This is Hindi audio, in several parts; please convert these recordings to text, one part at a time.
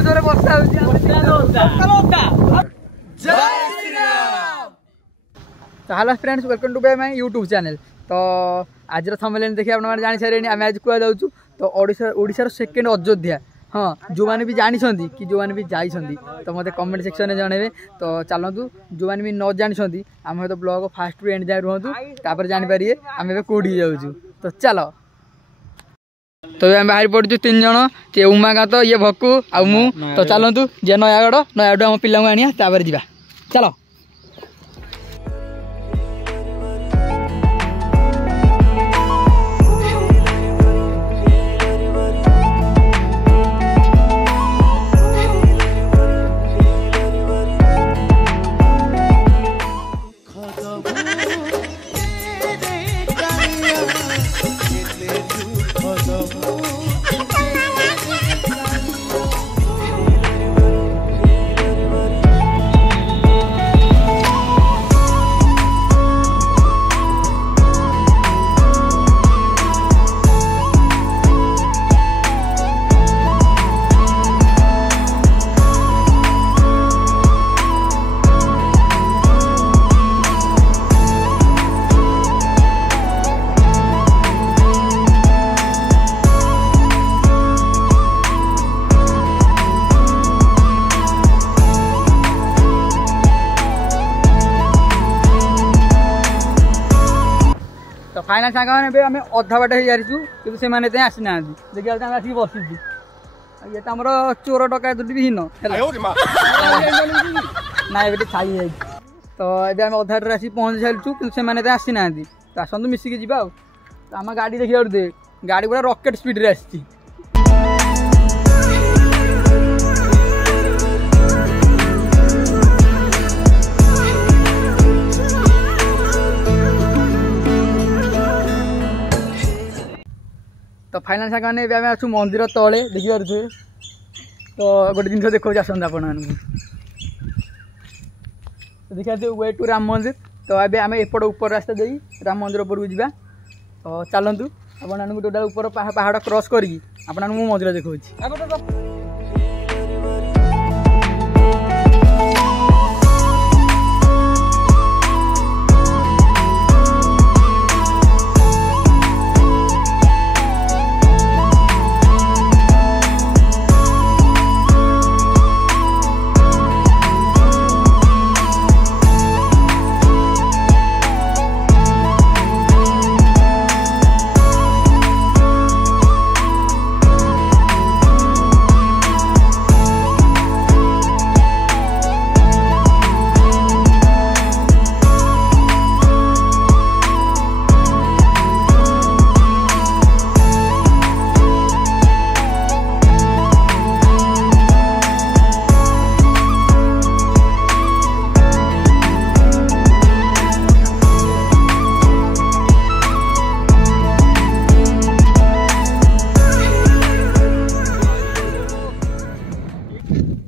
बहुत जोरे वर्षा तो hello friends welcome to my YouTube channel. तो आज थंबनेल देखिए आपने जानी सारे आम आज कुआ जाऊँ तो ओडिशार सेकेंड अयोध्या। हाँ जो मैंने भी जानी कि जो मैंने भी जाइछंती तो मते कमेंट सेक्शन में जनइबे। तो चलतु जो मैंने भी न जानी आम तो ब्लॉग फास्ट टू एंड जाए रुहतु तापर जानीपारे आम ए कौटी जाऊँ। तो चलो तो आम बाहर पड़ू 3 जन ये उमाकांत ये भक्कू आ मु। तो चलतु जे नयागढ़ आम पिला आनिया तापर जा चलो। तो फाइनाल सांगे आम अधा बाट हो जाचु कि से आसी ना देखिए आसिक बसी ये तो आम चोर डका विहीन ना ये छाई जाए। तो ये आम अधाटे आसी पहुँची सारूँ कि से आसी ना तो आसतु मिसिकी जी आम गाड़ी देखिए दे गाड़ी पूरा रॉकेट स्पीड रे आसी। तो फाइनाल सांगे आम आसू मंदिर तले देखिए तो गोटे जिन देखा आसत आप देखिए वे टू राम मंदिर। तो अब आम एपट ऊपर रास्ता दे राम मंदिर उपरକୁ ଯିବା। तो चलतु आपको टोटाल ऊपर पहाड़ क्रॉस करी आपको मंदिर देखा।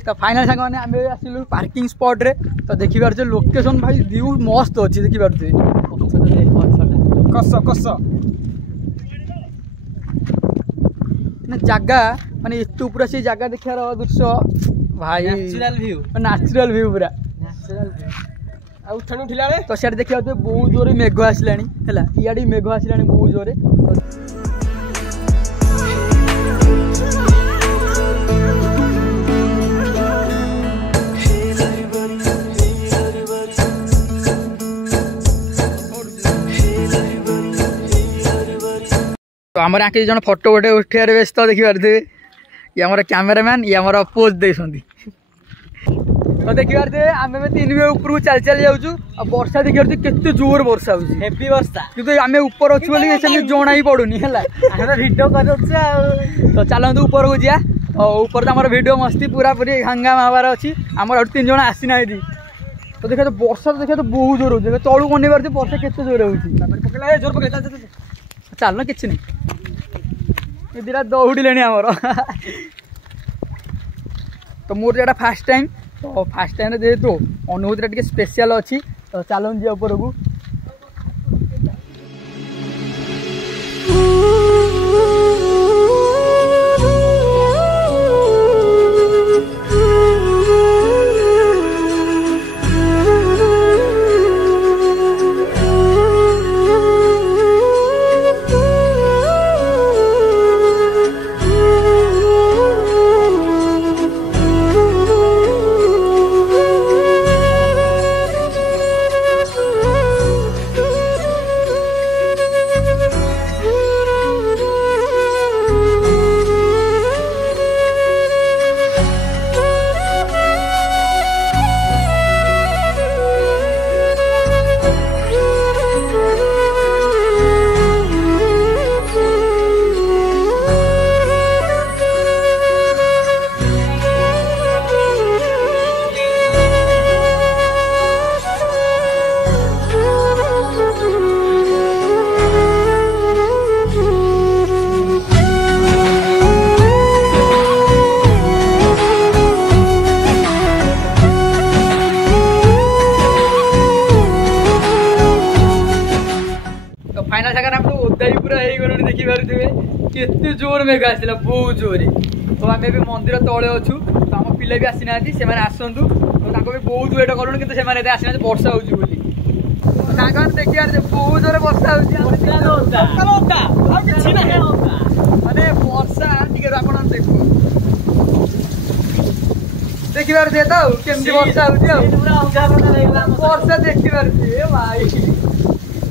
तो फाइनाल सांगे आम आसिलु पार्किंग स्पॉट रे। तो देखि पारे लोकेशन भाई व्यू मस्त अच्छी देखि पारे कस कस ना जगह माने एतु पूरा से जगह देखार दृश्य भाई नेचुरल व्यू पूरा उठाणु उठिला तो सियाड़े देखिए बहुत जोरे मेघ आसिलानी है इाड़ी मेघ आसिलानी बहुत जोरे। तो आमर आके जन फोटो गोटे उठार व्यस्त देखिए ये आम कैमेरामैन ये आम पोज दे तो देखिए आम 3 वे ऊपर चल चल जाऊँ वर्षा देखिए केते जोर वर्षा हेवी वर्षा कि आम ऊपर अच्छे बोली जना ही पड़ूनी है भिडियो कर। तो चलते ऊपर को जा ऊपर तो आम भिडियो मस्ती पूरा पूरी हंगामा हबार अच्छी आम 3 जन आसी ना। तो देखिए वर्षा तो देखिए तो बहुत जोर हो तलू बन पारे वर्षा केते जोर हो चल कि नहीं दिटा दौड़े आमर तो मोर जो फास्ट टाइम तो फास्ट टाइम जेहेतु अनुभूति टे स्पेशल अच्छी। तो चलो जी ऊपर को देखिपारे केते जोर मेघ आसला बहुत जोर तो आम भी मंदिर तले अच्छु तो आम पिला भी आसी ना से आसतु तो भी बहुत वेट करूँ कि आसीना वर्षा हो देखिए बहुत जोर वर्षा माने वर्षा टे आप देखो देखिए तो केमती वर्षा वर्षा देखिए भाई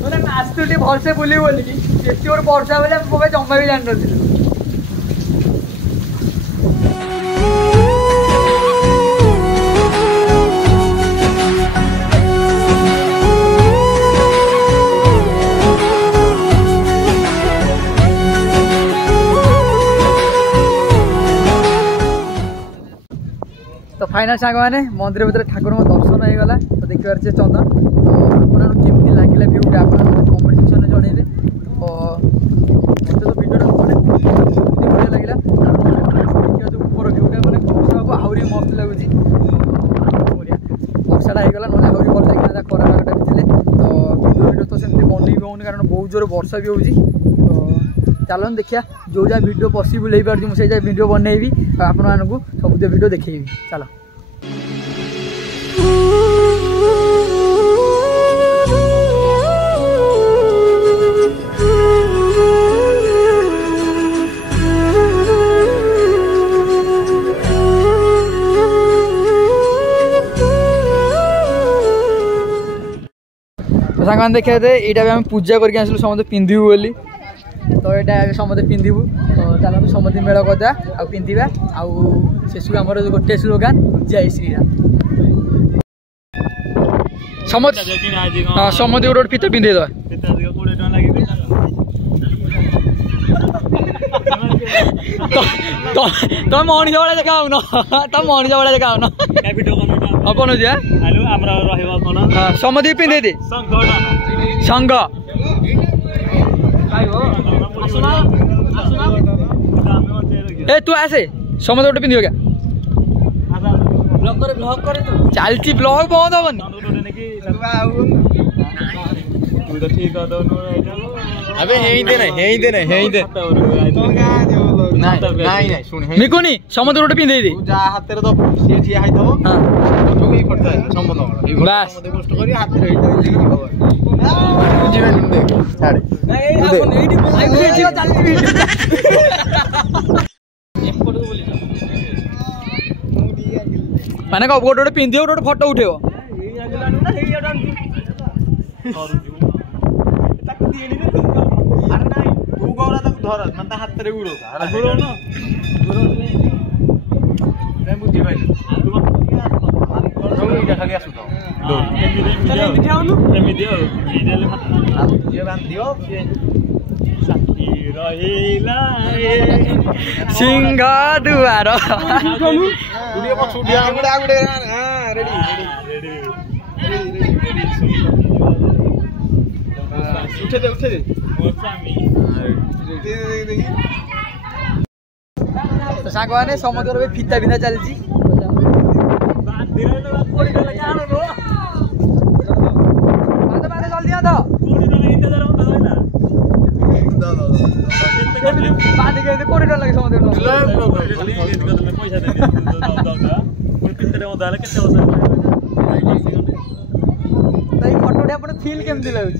मैंने आसतु भलसे बुली बोली एत वर्षा बोले जमा भी जान नी तो फाइनाल सांग मैंने मंदिर भीतर ठाकुर दर्शन हो गला तो देखिए चंदन तो आपको केमती लगे भ्यूटा आप कमेंट सेक्शन में जनइले तो मत तो भिडियो बढ़िया लगे देखिए जो ऊपर भ्यूटा मैंने वर्षा को आहरी मस्त लगुच बढ़िया वर्षाटा हो गला ना आहरी भल लगे खराटा भी तो भिडियो तो सेमती बनई भी होनी कारण बहुत जोर वर्षा भी होती तो चलन देखिया जो जहाँ वीडियो पॉसिबल हो पार्टी मुझे वीडियो बनइबी आप सब वीडियो देखी चलो तो सांग देखा यहाँ भी आम पूजा करके आसलु समस्त पिंधु बोली तो यहाँ समस्त पिंधु तो चलते समस्त मेल करदा आ पिंधा आउ शेष आम गोटे स्लोगान जय श्रीराम समस्त हाँ समस्त गोटे फीता पिंधे दवा तुम मनीष भाया देखा तुम मनीष भाया देखा हाँ कौन समस्त पिंधे दे संघ ए तू आसे समझ गोटे पिंध क्या चलती ब्लॉग बंद हेनी मिकुनी समझ गोटे पिंधे दे माने गोटे गोटे पिंधे गोटे फोटो उठेब सिंह दुआर तो सांग मैंने समुद्र फीता बिंधा चलती जल्दी आ कोटी टन लगे समुद्र फोटो आप फिल केमती लगुच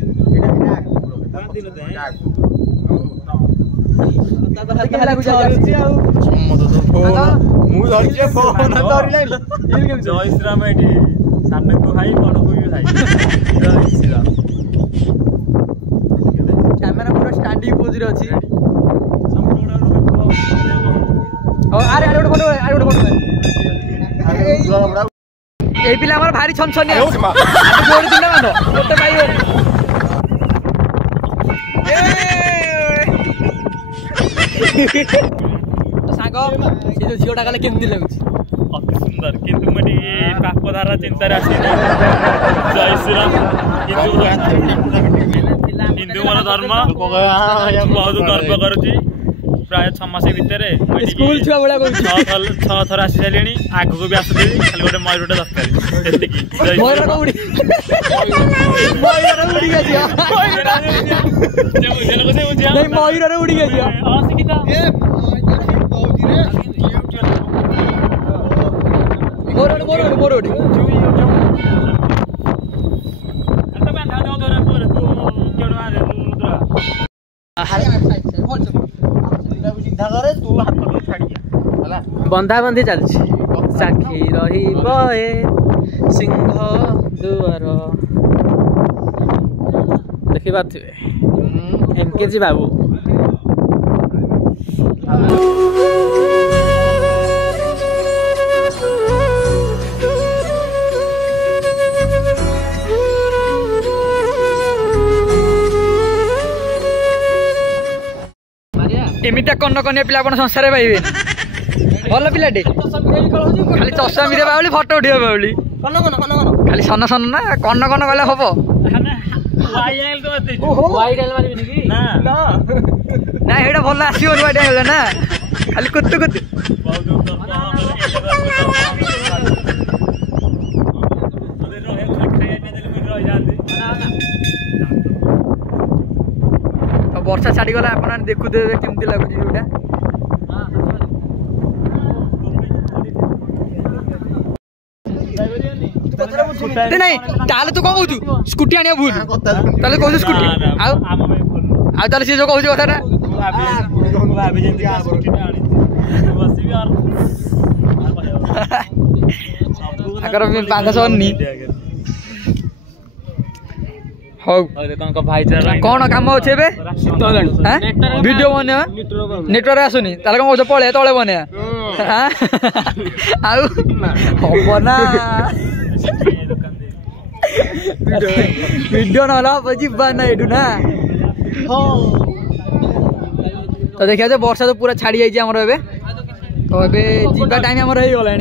जय श्रीराम ये सामने को भाई बड़ को भी भाई जय श्रीराम कैमेरा पूरा स्टैंडिंग पोज रे अछि अरे अरे फोटो अरे फोटो ए पिला हमर भारी छनछनी जोड़ दिना मानो गोटे भाई तो सांग से जो झियोटा गले केमती लगुच अति सुंदर किंतु मटी पापधारा चिंता आसी जय श्रीराम हिंदू मन धर्म बहुत गर्व करुची प्राय 6 मास भितर स्कूल छुआ बड़ा कहू 6 थर आसी सारे आगू भी आसुदेवी खाली गोटे मयूरटे दरकार मयूर को उड़ी मयूर उड़ी गया नहीं मयूर उड़ी गया मोर बंधा बंधी चलछि साखी रही बहे सिंह दुआर देखि पाथिबे एमकेजी बाबू एमितिया कन्न कनिया पिला आपण संसार पाइबे भल पिलाटे खाली चषा मिरे बाउली फटो उठिबे बाउली खाली सन सन ना कन्न कन्न गले हबो ना हेडा भल आसीबो वाइट एंगल ना खाली कुत्तु कुत्तु वर्षा छाड़ी गला अपन देखुदे केमती लागुची जोटा नहीं ताले तू कौन कहू स्कूटी आनिया भूल ताले कहू स्कूटी आउ ताले से जो कहू कथा ना अगर मैं 500 नहीं कौन काम अच्छे वीडियो बने नेटवर्क आसुनी ताले कौन पड़े तले बने हम ना वीडियो ना जीवा ना एठू ना तो देखिए वर्षा तो पूरा छाड़ी जाइए आमर ए तो ये जीवा टाइम आमर हो गला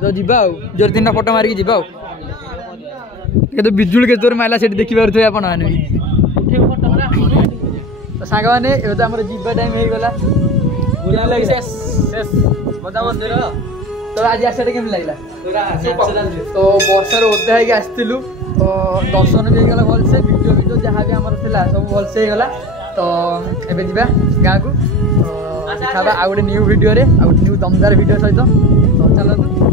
तो जीवा जोर 3 फोटो मारिक जीवा तो बिजुली के जोर माइला से देखी पारे आप तो सांग मैंने ये तो आम जीवा टाइम हो गला तो आज आसाटे केम लगला तो वर्षा ओदा है आसलु तो दर्शन भी होगा भलसे वीडियो जहाँ भी आम सब भलसे होगा तो एबे जीवा गाँव को देखा आउ गोटे न्यू वीडियो रे आउ न्यू दमदार वीडियो सहित तो चलते